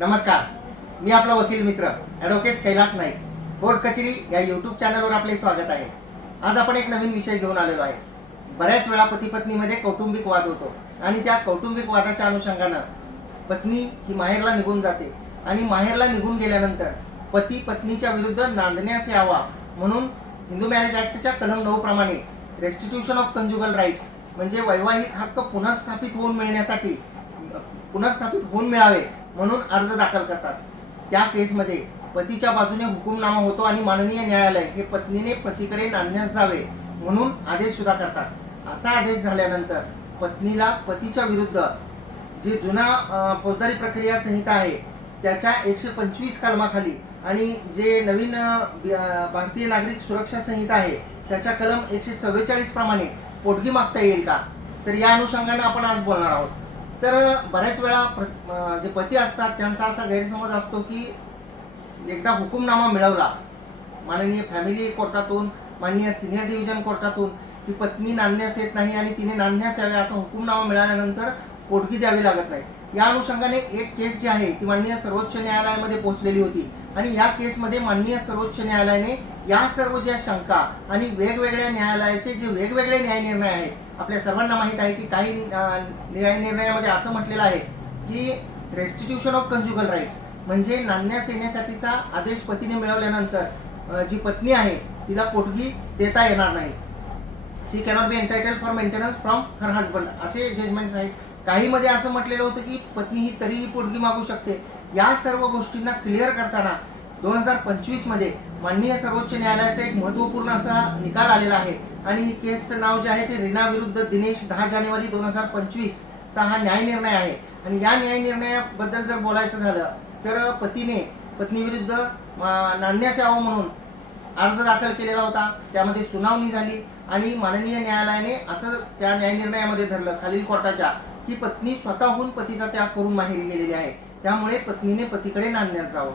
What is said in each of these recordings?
नमस्कार. मी आपला वकील मित्र ॲडव्होकेट कैलास नाईक. कोर्ट कचेरी या यूट्यूब चॅनलवर आपले स्वागत आहे. आज आपण एक नवीन विषय घेऊन आलेलो आहे. बऱ्याच वेळा पती पत्नीमध्ये कौटुंबिक वाद होतो आणि त्या कौटुंबिक वादाच्या अनुषंगानं पत्नी ही माहेरला निघून जाते आणि माहेरला निघून गेल्यानंतर पती पत्नीच्या विरुद्ध नांदण्यास यावा म्हणून हिंदू मॅरेज ॲक्टच्या कलम नऊ प्रमाणे रेस्टिट्यूशन ऑफ कंज्युगल राईट्स म्हणजे वैवाहिक हक्क पुनर्स्थापित होऊन मिळण्यासाठी पुनर्स्थापित होऊन मिळावे म्हणून अर्ज दाखल करतात. त्या केसमध्ये पतीच्या बाजूने हुकुमनामा होतो आणि माननीय न्यायालय हे पत्नीने पतीकडे नांदण्यास जावे म्हणून आदेश सुद्धा करतात. असा आदेश झाल्यानंतर पत्नीला पतीच्या विरुद्ध जी जुना फौजदारी प्रक्रिया संहिता आहे त्याच्या एकशे पंचवीस कलमाखाली आणि जे नवीन भारतीय नागरिक सुरक्षा संहिता आहे त्याच्या कलम एकशे चव्वेचाळीस प्रमाणे पोटगी मागता येईल का? तर या अनुषंगाने आपण आज बोलणार आहोत. तर बऱ्याच वेळा प्र- जे पती असतात त्यांचा असा गैरसमज असतो की एकदा हुकुमनामा मिळवला माननीय फॅमिली कोर्टातून माननीय सिनियर डिव्हिजन कोर्टातून ती पत्नी नांदण्यास येत नाही आणि तिने नांदण्यास यावे असा हुकुमनामा मिळाल्यानंतर पोटगी द्यावी लागत नाही. या अनुषंगाने एक केस जी आहे ती माननीय सर्वोच्च न्यायालयामध्ये पोहोचलेली होती. आणि या केसमध्ये माननीय सर्वोच्च न्यायालयाने या सर्व ज्या शंका आणि वेगवेगळ्या न्यायालयाचे जे वेगवेगळे न्याय निर्णय आहेत आपल्या सर्वांना माहीत आहे की काही न्याय निर्णयामध्ये असं म्हटलेलं आहे की रेस्टिट्यूशन ऑफ कंज्युगल राईट्स म्हणजे नांदण्यास येण्यासाठीचा आदेश पतीने मिळवल्यानंतर जी पत्नी आहे तिला पोटगी देता येणार नाही. She cannot be entitled for maintenance from her husband असे जजमेंट्स आहेत. काहीमध्ये असं म्हटलेलं होतं की पत्नी ही तरीही पोटगी मागू शकते. या सर्व गोष्टींना क्लिअर करताना दोन हजार पंचवीसमध्ये माननीय सर्वोच्च न्यायालयाचा एक महत्त्वपूर्ण असा निकाल आलेला आहे. आणि ही केसचं नाव जे आहे ते रीना विरुद्ध दिनेश दहा जानेवारी दोन हजार पंचवीसचा हा न्याय निर्णय आहे. आणि या न्याय निर्णयाबद्दल जर बोलायचं झालं तर पतीने पत्नीविरुद्ध विरुद्ध नांदण्यास यावं म्हणून अर्ज दाखल केलेला होता. त्यामध्ये सुनावणी झाली आणि माननीय न्यायालयाने असं त्या न्याय निर्णयामध्ये धरलं खालील कोर्टाच्या. ही पत्नी स्वतःहून पतीचा त्याग करून माहेरी गेलेली आहे. त्यामुळे पत्नीने पतीकडे नांदण्यात जावं.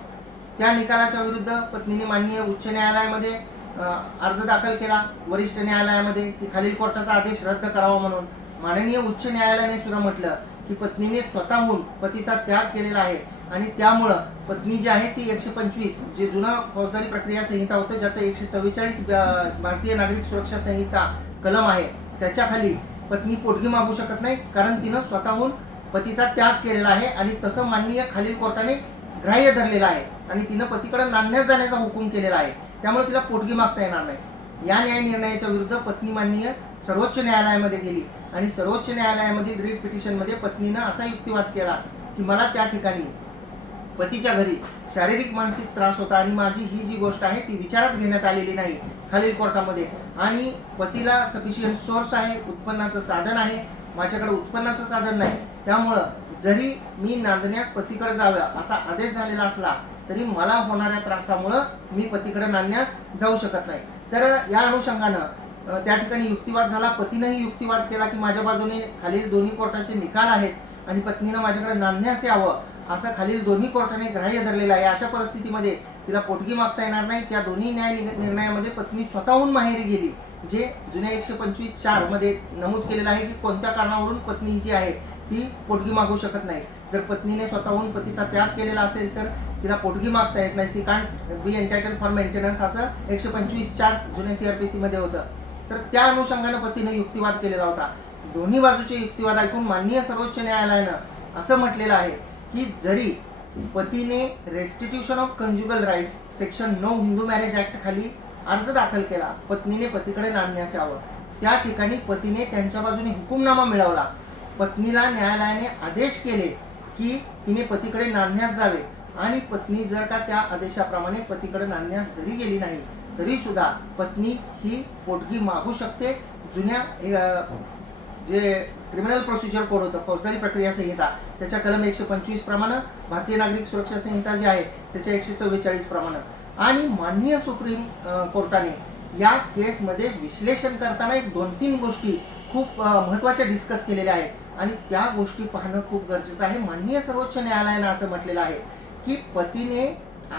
त्या निकालाच्या विरुद्ध पत्नीने माननीय उच्च न्यायालयामध्ये अर्ज दाखल केला. वरिष्ठ न्यायालयामध्ये की खालील कोर्टाचा आदेश रद्द करावा म्हणून माननीय उच्च न्यायालयाने सुद्धा म्हटलं की पत्नीने स्वतःहून पतीचा त्याग केलेला आहे आणि त्यामुळं पत्नी जी आहे ती एकशे पंचवीस जे जुनं फौजदारी प्रक्रिया संहिता होतं ज्याचं एकशे चव्वेचाळीस भारतीय नागरिक सुरक्षा संहिता कलम आहे त्याच्याखाली पत्नी पोटगी मागू शकत नाही कारण तिनं स्वतःहून पतीचा त्याग केलेला आहे आणि तसं माननीय खालील कोर्टाने ग्राह्य धरलेलं आहे आणि तिनं पतीकडे नांदण्यात जाण्याचा हुकूम केलेला आहे. त्यामुळे तिला पोटगी मागता येणार नाही. या न्याय निर्णयाच्या विरुद्ध पत्नी माननीय सर्वोच्च न्यायालयामध्ये गेली आणि सर्वोच्च न्यायालयामधील रिट पिटिशनमध्ये पत्नीनं असा युक्तिवाद केला की मला त्या ठिकाणी पतीच्या घरी शारीरिक मानसिक त्रास होता आणि माझी ही जी गोष्ट आहे ती विचारात घेण्यात आलेली नाही खालील कोर्टामध्ये. आणि पतीला सफिशियंट सोर्स आहे उत्पन्नाचं साधन आहे. माझ्याकडे उत्पन्नाचं साधन नाही. त्यामुळं जरी मी नांदण्यास पतीकडे जावं असा आदेश झालेला असला तरी मला होणाऱ्या त्रासामुळं मी पतीकडे नांदण्यास जाऊ शकत नाही. तर या अनुषंगानं त्या ठिकाणी युक्तिवाद झाला. पतीनंही युक्तिवाद केला की माझ्या बाजूने खालील दोन्ही कोर्टाचे निकाल आहेत आणि पत्नीनं माझ्याकडे नांदण्यास यावं असं खालील दोन्ही कोर्टाने ग्राह्य धरलेलं आहे. अशा परिस्थितीमध्ये तिला पोटगी मागता येणार नाही. त्या दोन्ही न्याय नि- निर्णयामध्ये पत्नी स्वतःहून माहेरी गेली जे जुन्या एकशे पंचवीस चारमध्ये नमूद केलेलं आहे की कोणत्या कारणावरून पत्नी जी आहे ती पोटगी मागू शकत नाही. जर पत्नीने स्वतःहून पतीचा त्याग केलेला असेल तर तिला पोटगी मागता येत नाही. She can't be entitled for maintenance असं एकशे पंचवीस चार जुन्या सीआरपीसी मध्ये होतं. तर त्या अनुषंगानं पतीने युक्तिवाद केलेला होता. दोन्ही बाजूचे युक्तिवाद ऐकून माननीय सर्वोच्च न्यायालयानं असं म्हटलेलं आहे की जरी पतीने restitution of conjugal rights section नऊ हिंदू मॅरेज ऍक्ट खाली अर्ज दाखल केला. पत्नीने पतीकडे नांदण्यास यावं. त्या ठिकाणी पतीने त्यांच्या बाजूने हुकुमनामा मिळवला. पत्नीला न्यायालयाने आदेश केले की तिने पतीकडे नांदण्यास जावे आणि पत्नी जर का त्या आदेशाप्रमाणे पतीकडे नांदण्यास जरी गेली नाही तरी सुद्धा पत्नी ही पोटगी मागू शकते. जुन्या जे क्रिमिनल प्रोसिजर कोड होतं. फौजदारी प्रक्रिया संहिता. त्याच्या कलम एकशे पंचवीस प्रमाणे भारतीय नागरिक सुरक्षा संहिता जी आहे त्याच्या एकशे चव्वेचाळीस प्रमाणे. आणि माननीय सुप्रीम कोर्टाने या केसमध्ये विश्लेषण करताना एक दोन तीन गोष्टी खूप महत्त्वाच्या डिस्कस केलेल्या आहेत. आणि त्या गोष्टी पाहणं खूप गरजेचं आहे. माननीय सर्वोच्च न्यायालयानं असं म्हटलेलं आहे की पतीने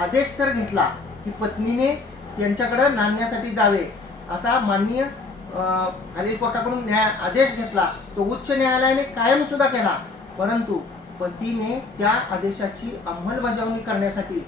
आदेश तर घेतला की पत्नीने त्यांच्याकडं नांदण्यासाठी जावे असा माननीय खालील कोर्टाकडून न्याय आदेश घेतला तो उच्च न्यायालयाने कायम सुद्धा केला. परंतु पतीने त्या आदेशाची अंमलबजावणी करण्यासाठी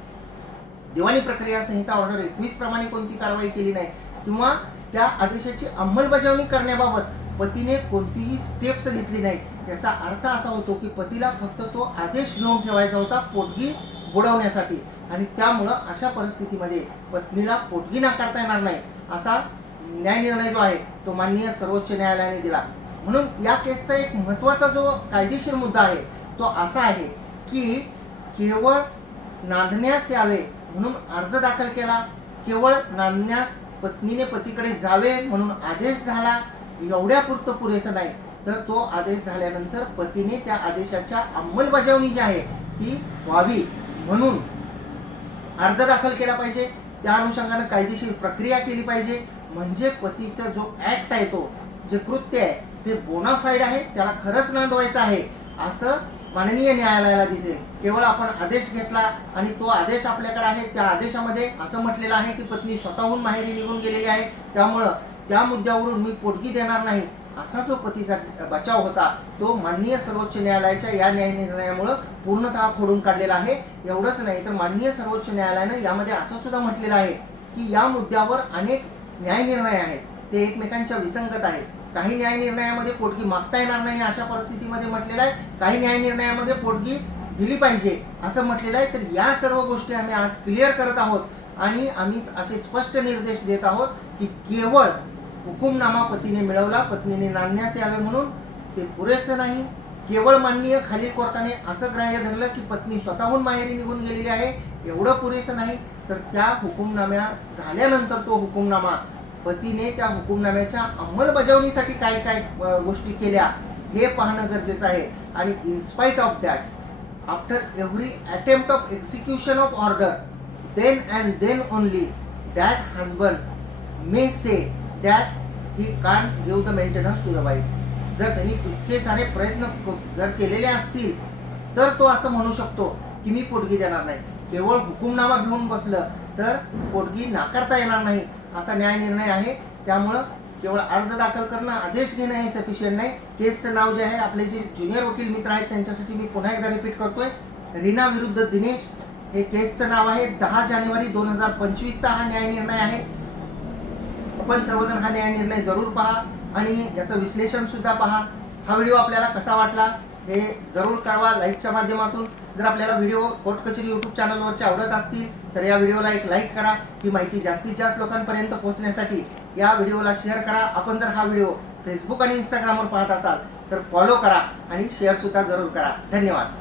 दिवाणी प्रक्रिया संहिता ऑर्डर एकवीस प्रमाणे कोणती कारवाई केली नाही किंवा त्या आदेशाची अंमलबजावणी करण्याबाबत पतीने कोणतीही स्टेप्स घेतली नाही याचा अर्थ असा होतो की पतीला फक्त तो आदेश घेऊन ठेवायचा होता पोटगी बुडवण्यासाठी. आणि त्यामुळं अशा परिस्थितीमध्ये पत्नीला पोटगी नाकारता येणार नाही असा न्यायनिर्णय जो आहे तो माननीय सर्वोच्च न्यायालयाने दिला. म्हणून या केसचा एक महत्त्वाचा जो कायदेशीर मुद्दा आहे तो असा आहे की केवळ नांदण्यास यावे म्हणून अर्ज दाखल केला केवळ नांदण्यास पत्नीने पतीकडे जावे म्हणून आदेश झाला एवढ्यापुरतं पुरेसं नाही. तर तो आदेश झाल्यानंतर पतीने त्या आदेशाच्या अंमलबजावणी जी आहे ती व्हावी म्हणून अर्ज दाखल केला पाहिजे. त्या अनुषंगानं कायदेशीर प्रक्रिया केली पाहिजे. म्हणजे पतीचा जो ऍक्ट आहे तो जे कृत्य आहे ते बोनाफाईड आहे त्याला खरंच नोंदवायचं आहे. असं माननीय न्यायालयाला दिसेल. केवळ आपण आदेश घेतला आणि तो आदेश आपल्याकडे आहे त्या आदेशामध्ये असं म्हटलेलं आहे की पत्नी स्वतःहून माहेरी निघून गेलेली आहे. त्यामुळं त्या मुद्द्यावरून मी पोटगी देणार नाही. असा जो पतीचा बचाव होता तो माननीय सर्वोच्च न्यायालयाच्या या न्याय निर्णयामुळं पूर्णतः फोडून काढलेला आहे. एवढंच नाही तर माननीय सर्वोच्च न्यायालयानं यामध्ये असं सुद्धा म्हटलेलं आहे की या मुद्द्यावर अनेक न्याय निर्णय आहेत. ते एकमेकांच्या विसंगत आहेत. काही न्याय निर्णयामध्ये पोटगी मागता येणार नाही अशा परिस्थितीमध्ये म्हटलेलं आहे. काही न्याय निर्णयामध्ये पोटगी दिली पाहिजे असं म्हटलेलं आहे. तर या सर्व गोष्टी आम्ही आज क्लिअर करत आहोत आणि आम्ही असे स्पष्ट निर्देश देत आहोत की केवळ हुकुमनामा पतीने मिळवला पत्नीने नांदण्यास यावे म्हणून. ते पुरेसं नाही. केवळ माननीय खालील कोर्टाने असं ग्राह्य धरलं की पत्नी स्वतःहून माहेरी निघून गेलेली आहे एवढं पुरेसं नाही. तर त्या हुकुमनाम्या झाल्यानंतर तो हुकुमनामा पतीने त्या हुकुमनाम्याच्या अंमलबजावणीसाठी काय काय गोष्टी केल्या हे पाहणं गरजेचं आहे. आणि in spite of that after every attempt of execution of order then and then only that husband may say that he can give the maintenance to the wife जर त्यांनी इतके सारे प्रयत्न जर केलेले असतील तर तो असं म्हणू शकतो की मी पोटगी देणार नाही. केवळ हुकुमनामा घेऊन बसलं तर पोटगी नाकारता येणार नाही असा न्याय निर्णय आहे. त्यामुळं केवळ अर्ज दाखल करणं आदेश घेणं हे सफिशियंट नाही. केसचं नाव जे आहे आपले जे ज्युनियर वकील मित्र आहेत त्यांच्यासाठी मी पुन्हा एकदा रिपीट करतोय. रीना विरुद्ध दिनेश हे केसचं नाव आहे. दहा जानेवारी दोन हजार पंचवीसचा हा न्याय निर्णय आहे. आपण सर्वजण हा न्याय निर्णय जरूर पहा आणि याचं विश्लेषण सुद्धा पहा. हा व्हिडिओ आपल्याला कसा वाटला हे जरूर कळवा लाईकच्या माध्यमातून. जर आपल्याला व्हिडिओ कोर्ट कचेरी यूट्यूब चॅनलवरचे आवडत असतील तर या व्हिडिओला एक लाईक करा. ही माहिती जास्तीत जास्त लोकांपर्यंत पोहोचण्यासाठी या व्हिडिओला शेअर करा. आपण जर हा व्हिडिओ फेसबुक आणि इंस्टाग्रामवर पाहत असाल तर फॉलो करा आणि शेअरसुद्धा जरूर करा. धन्यवाद.